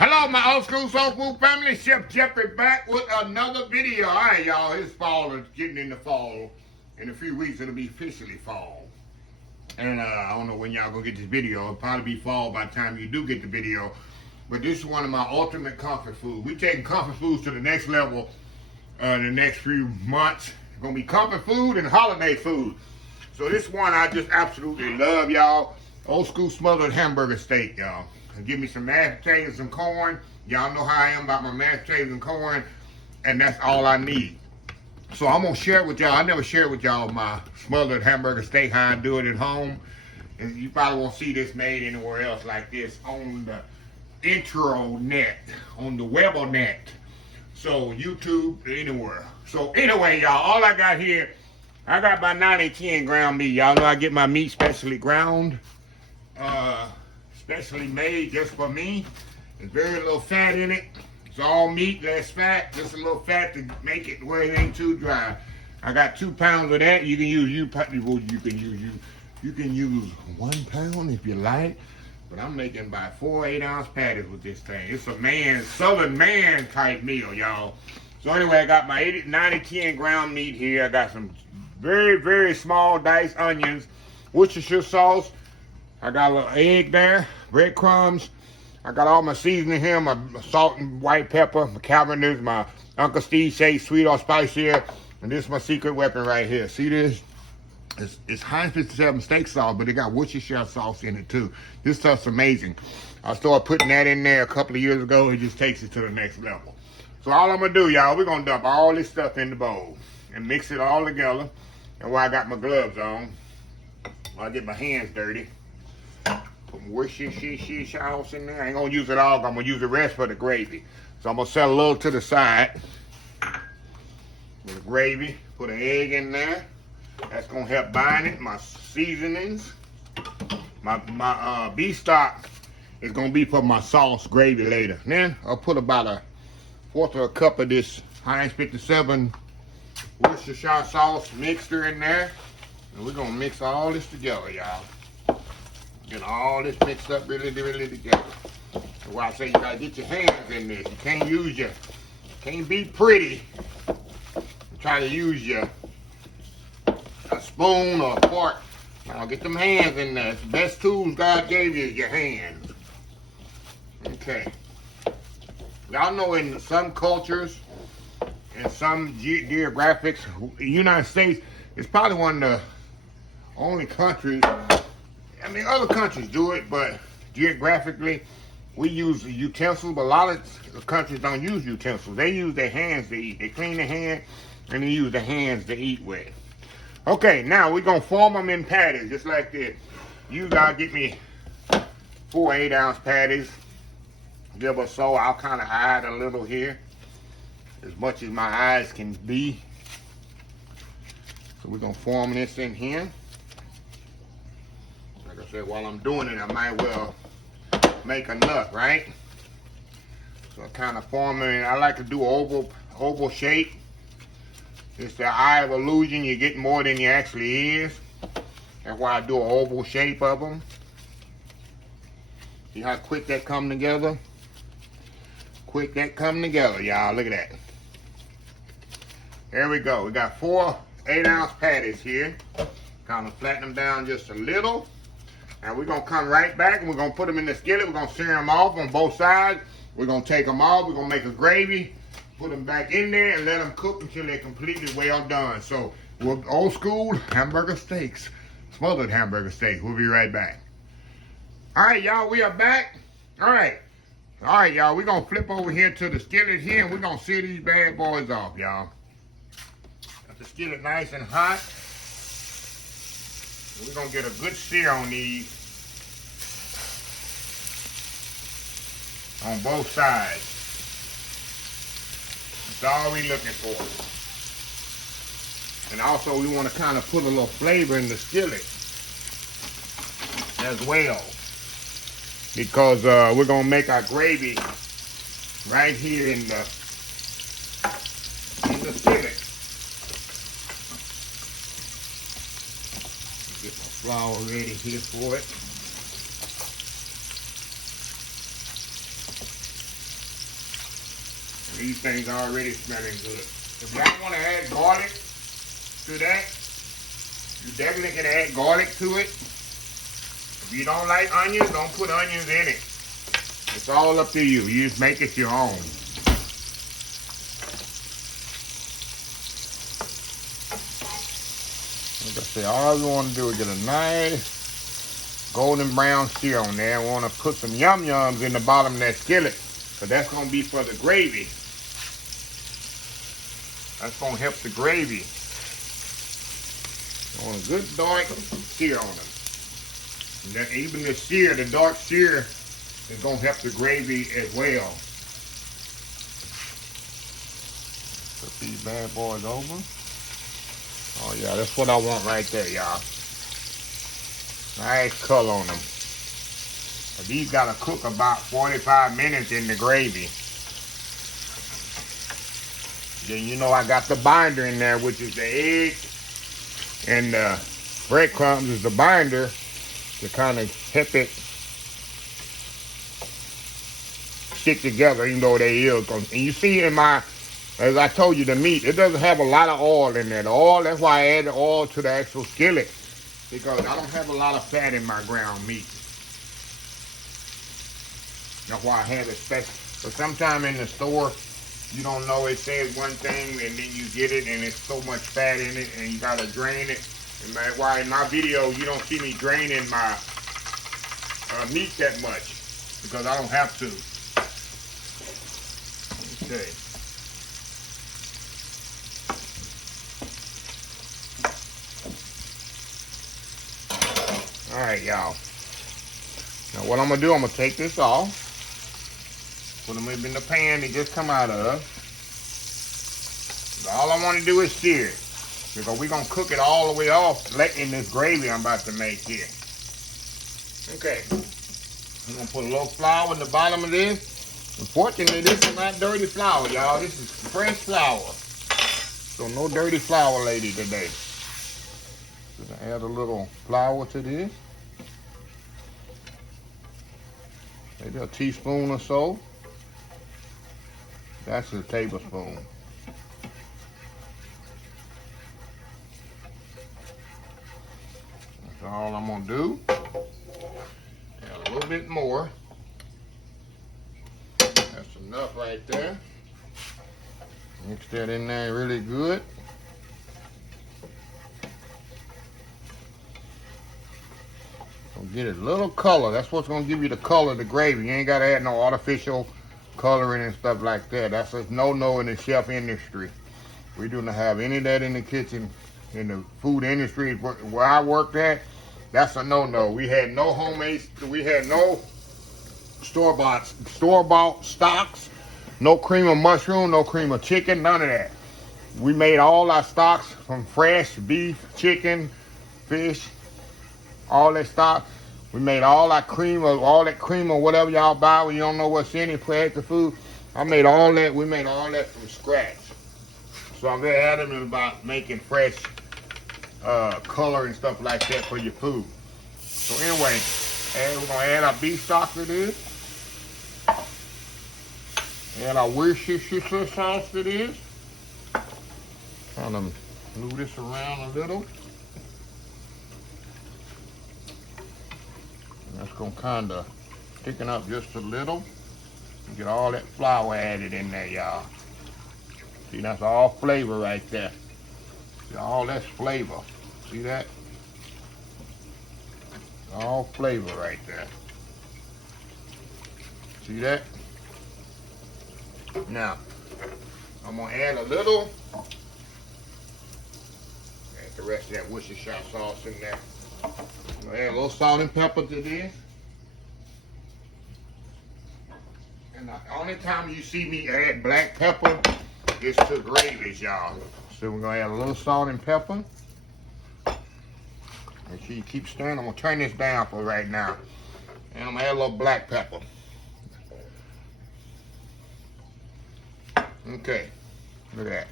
Hello, my old school soul food family. Chef Jeffrey back with another video. All right, y'all. It's fall. It's getting into fall. In a few weeks, it'll be officially fall. And I don't know when y'all gonna get this video. It'll probably be fall by the time you do get the video. But this is one of my ultimate comfort food. We taking comfort foods to the next level in the next few months. It's gonna be comfort food and holiday food. So this one I just absolutely love, y'all. Old school smothered hamburger steak, y'all. Give me some mashed potatoes and corn. Y'all know how I am about my mashed potatoes and corn. And that's all I need. So I'm going to share it with y'all. I never shared with y'all my smothered hamburger steak, how I do it at home. And you probably won't see this made anywhere else like this on the intranet, on the Webernet. So YouTube, anywhere. So anyway, y'all, all I got here, I got about 90-10 ground meat. Y'all know I get my meat specially ground. Specially made just for me. There's very little fat in it. It's all meat, less fat. Just a little fat to make it where it ain't too dry. I got 2 pounds of that. You can use 1 pound if you like. But I'm making about 4 8-ounce patties with this thing. It's a southern man type meal, y'all. So anyway, I got my 90-10 ground meat here. I got some very, very small diced onions, Worcestershire sauce. I got a little egg there, breadcrumbs. I got all my seasoning here, my salt and white pepper, my Cabernet, my Uncle Steve shake, sweet or spicy here. And this is my secret weapon right here. See this? It's Heinz 57 steak sauce, but it got Worcestershire sauce in it too. This stuff's amazing. I started putting that in there a couple of years ago. It just takes it to the next level. So all I'm gonna do, y'all, we're gonna dump all this stuff in the bowl and mix it all together. And while I got my gloves on, I get my hands dirty. Put Worcestershire sauce in there. I ain't gonna use it all. I'm gonna use the rest for the gravy. So I'm gonna set a little to the side with the gravy. Put an egg in there. That's gonna help bind it. My seasonings. My beef stock is gonna be for my sauce gravy later. Then I'll put about a 1/4 of a cup of this Heinz 57 Worcestershire sauce mixture in there. And we're gonna mix all this together, y'all. Get all this mixed up really together. That's why I say you gotta get your hands in this. You can't be pretty. Try to use a spoon or a fork. Now get them hands in there. It's the best tools God gave you is your hands. Okay. Y'all know in some cultures, in some geographics, the United States is probably one of the only countries. I mean, other countries do it, but geographically, we use utensils, but a lot of countries don't use utensils. They use their hands to eat. They clean their hands, and they use their hands to eat with. Okay, now we're going to form them in patties, just like this. You guys get me 4 8-ounce patties. Give or so. I'll kind of hide a little here, as much as my eyes can be. So we're going to form this in here. Like I said, while I'm doing it, I might well make enough, right? So I kind of form it. I like to do oval shape. It's the eye of illusion. You get more than you actually is. That's why I do an oval shape of them. See how quick that come together? Quick that come together, y'all. Look at that. There we go. We got 4 8-ounce patties here. Kind of flatten them down just a little. And we're going to come right back and we're going to put them in the skillet. We're going to sear them off on both sides. We're going to take them off. We're going to make a gravy. Put them back in there and let them cook until they're completely well done. So, we're old school hamburger steaks. Smothered hamburger steaks. We'll be right back. All right, y'all. We are back. All right. All right, y'all. We're going to flip over here to the skillet here and we're going to sear these bad boys off, y'all. Got the skillet nice and hot. We're going to get a good sear on these on both sides. That's all we're looking for. And also we want to kind of put a little flavor in the skillet as well. Because we're going to make our gravy right here in the skillet. Get my flour ready here for it. These things are already smelling good. If y'all want to add garlic to that, you definitely can add garlic to it. If you don't like onions, don't put onions in it. It's all up to you. You just make it your own. Like I said, all you want to do is get a nice golden brown sear on there. I want to put some yum-yums in the bottom of that skillet, because that's going to be for the gravy. That's going to help the gravy. I want a good dark sear on them. And then even the sear, the dark sear, is going to help the gravy as well. Put these bad boys over. Oh yeah, that's what I want right there, y'all. Nice color on them. But these gotta cook about 45 minutes in the gravy. Then you know I got the binder in there, which is the egg, and the breadcrumbs is the binder to kind of help it stick together, even though they is. And you see in my, as I told you, the meat, it doesn't have a lot of oil in there. The oil, that's why I added oil to the actual skillet, because I don't have a lot of fat in my ground meat. That's why I have it special. But sometimes in the store, you don't know, it says one thing and then you get it and it's so much fat in it and you gotta drain it. And that's why in my video, you don't see me draining my meat that much, because I don't have to. Okay. All right, y'all. Now what I'm gonna do, I'm gonna take this off, put them in the pan they just come out of. All I want to do is sear it, because we're gonna cook it all the way off in this gravy I'm about to make here. Okay, I'm gonna put a little flour in the bottom of this. Unfortunately, this is not dirty flour, y'all. This is fresh flour, so no dirty flour lady today. Just add a little flour to this. Maybe a teaspoon or so. That's a tablespoon. That's all I'm gonna do. Add a little bit more. That's enough right there. Mix that in there really good. Get it a little color. That's what's gonna give you the color of the gravy. You ain't gotta add no artificial coloring and stuff like that. That's a no-no in the chef industry. We do not have any of that in the kitchen, in the food industry. Where I worked at, that's a no-no. We had no homemade, we had no store-bought stocks, no cream of mushroom, no cream of chicken, none of that. We made all our stocks from fresh beef, chicken, fish, all that stock. We made all that cream or whatever y'all buy when you don't know what's in it, put the food. I made all that, we made all that from scratch. So I'm very adamant about making fresh color and stuff like that for your food. So anyway, we're gonna add our beef stock to this. Add our Worcestershire sauce to this. Kind of move this around a little. That's gonna kind of thicken up just a little. Get all that flour added in there, y'all. See, that's all flavor right there. See, all that's flavor. See that? All flavor right there. See that? Now, I'm gonna add a little. Add the rest of that Worcestershire sauce in there. I'm gonna add a little salt and pepper to this. And the only time you see me add black pepper is to gravies, y'all. So we're gonna add a little salt and pepper. Make sure you keep stirring. I'm gonna turn this down for right now. And I'm gonna add a little black pepper. Okay, look at that.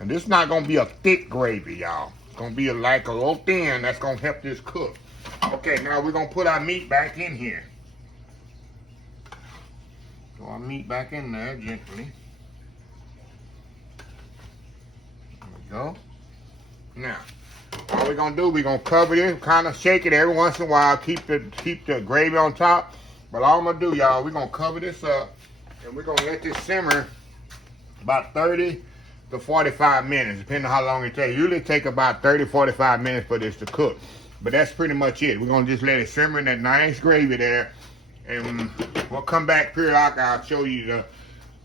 And this is not gonna be a thick gravy, y'all. It's gonna be like a little thin. That's gonna help this cook. Okay, now we're gonna put our meat back in here. Throw our meat back in there gently. Go. Now, all we're gonna do, we're gonna cover this, kind of shake it every once in a while, keep the gravy on top. But all I'm gonna do, y'all, we're gonna cover this up, and we're gonna let this simmer about 30 to 45 minutes, depending on how long it takes. Usually it take about 30, 45 minutes for this to cook. But that's pretty much it. We're gonna just let it simmer in that nice gravy there, and we'll come back periodically. I'll show you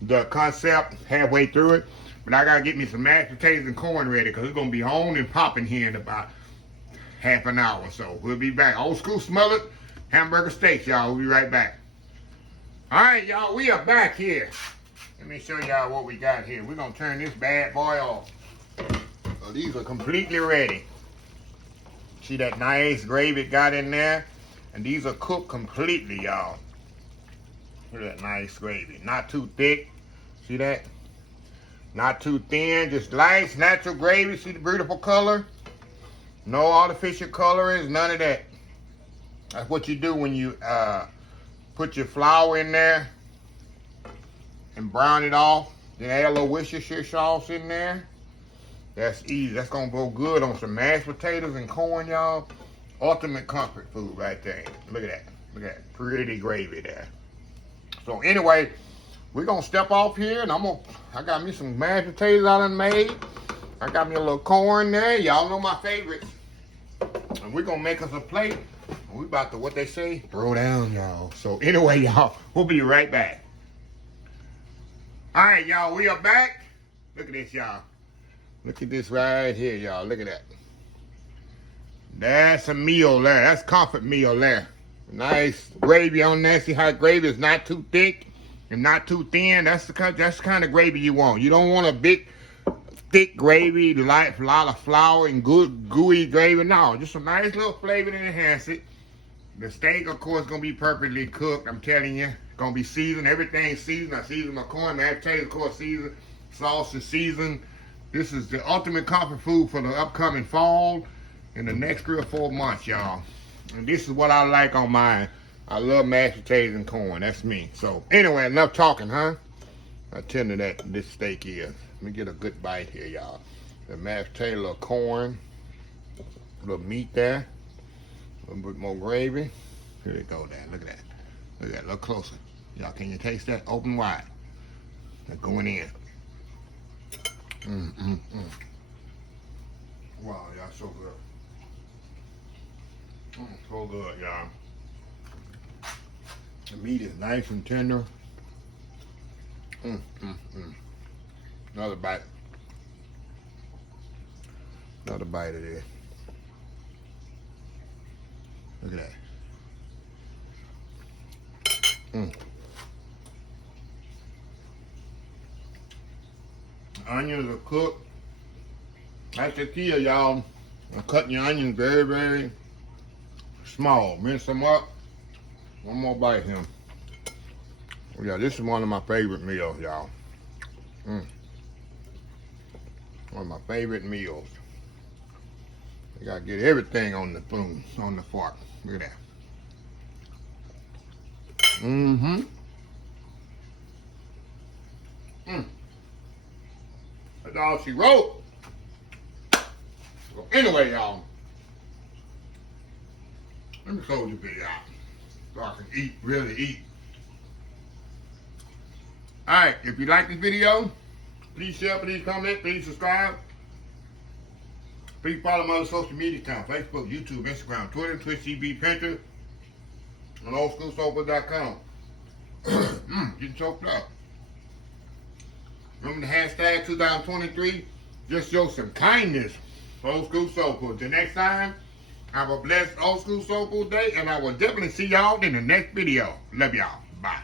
the concept halfway through it. But I gotta get me some mashed potatoes and corn ready, because it's gonna be on and popping here in about half an hour or so. We'll be back. Old school smothered hamburger steaks, y'all. We'll be right back. All right, y'all, we are back here. Let me show y'all what we got here. We're gonna turn this bad boy off. So these are completely ready. See that nice gravy got in there? And these are cooked completely, y'all. Look at that nice gravy. Not too thick. See that? Not too thin, just nice, natural gravy. See the beautiful color? No artificial colorings, none of that. That's what you do when you put your flour in there and brown it off. Then add a little Worcestershire sauce in there. That's easy. That's gonna go good on some mashed potatoes and corn, y'all. Ultimate comfort food right there. Look at that. Look at that pretty gravy there. So anyway, we're gonna step off here, and I got me some mashed potatoes I done made. I got me a little corn there. Y'all know my favorites. And we're gonna make us a plate. And we about to, what they say, throw down, y'all. So anyway, y'all, we'll be right back. All right, y'all, we are back. Look at this, y'all. Look at this right here, y'all. Look at that. That's a meal there. That's comfort meal there. Nice gravy on there. See how gravy is not too thick and not too thin. That's the kind of gravy you want. You don't want a big, thick gravy, a lot of flour and good gooey gravy. No, just a nice little flavor to enhance it. The steak, of course, gonna be perfectly cooked. I'm telling you, gonna be seasoned. Everything's seasoned. I seasoned my corn, mashed potatoes, of course, seasoned. Sauce is seasoned. This is the ultimate comfort food for the upcoming fall in the next 3 or 4 months, y'all. And this is what I like on mine. I love mashed potatoes and corn. That's me. So anyway, enough talking, huh? I tell you that this steak is. Let me get a good bite here, y'all. The mashed potato, a little corn, a little meat there, a little bit more gravy. Here it go there. Look at that. Look at that. Look closer. Y'all, can you taste that? Open wide. They're going in. Wow, y'all, so good. So good, y'all. The meat is nice and tender. Another bite. Another bite of this. Look at that. Onions are cooked. That's the key, y'all. I'm cutting your onions very, very small. Mince them up. One more bite here. Oh, yeah, this is one of my favorite meals, y'all. One of my favorite meals. You gotta get everything on the spoon, on the fork. Look at that. That's all she wrote. So anyway, y'all, let me close this video out so I can eat, really eat. Alright, if you like this video, please share, please comment, please subscribe. Please follow my other social media accounts, Facebook, YouTube, Instagram, Twitter, Twitch TV, Pinterest, and oldschoolsofa.com. Getting choked up. Remember the hashtag 2023? Just show some kindness for Old School Soul Food. Till next time, have a blessed Old School Soul Food day, and I will definitely see y'all in the next video. Love y'all. Bye.